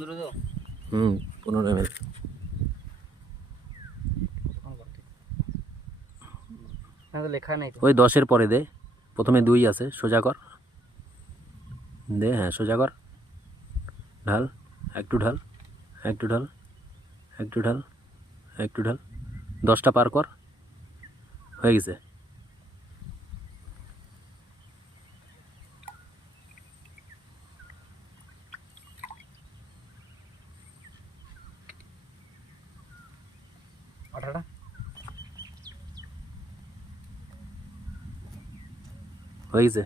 15 ml। লেখা নেই ওই 10-এর পরে দে, প্রথমে 2 আছে, সোজা কর দে, হ্যাঁ সোজা কর, ঢাল, একটু ঢাল, একটু ঢাল, একটু ঢাল, একটু ঢাল, 10টা পার কর, হয়ে গেছে। আঠাটা হয়ে গেছে।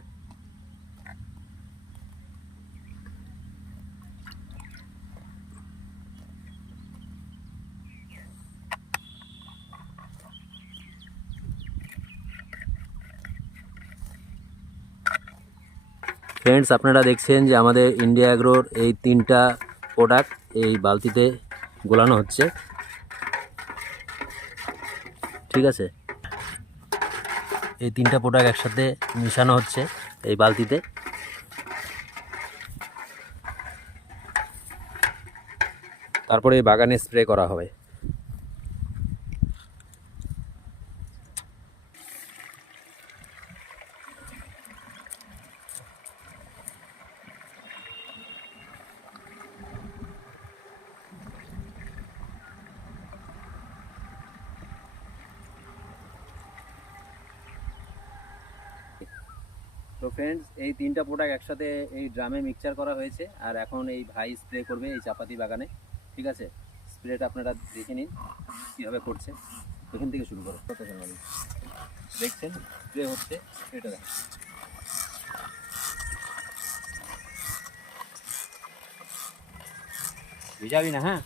ফ্রেন্ডস, আপনারা দেখছেন যে আমাদের ইন্ডিয়া অ্যাগ্রোর এই 3টা প্রোডাক্ট এই বালতিতে গোলানো হচ্ছে, ঠিক আছে। এই 3টা প্রোডাক্ট একসাথে মিশানো হচ্ছে এই বালতিতে। তারপরে এই বাগানে স্প্রে করা হবে। তো ফ্রেন্ডস, এই 3টা প্রোডাক্ট একসাথে এই ড্রামে মিক্সচার করা হয়েছে, আর এখন এই ভাই স্প্রে করবে এই চাপাতি বাগানে, ঠিক আছে। স্প্রেটা আপনারা দেখে নিন কীভাবে করছে, এখান থেকে শুরু করো। দেখছেন স্প্রে হচ্ছে, স্প্রেটা দেখেন। ভিজাবি না, হ্যাঁ।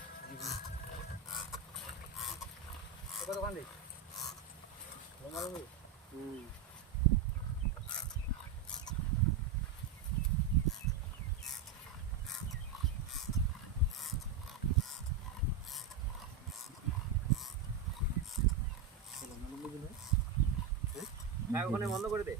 ওখানে বন্ধ করে দে।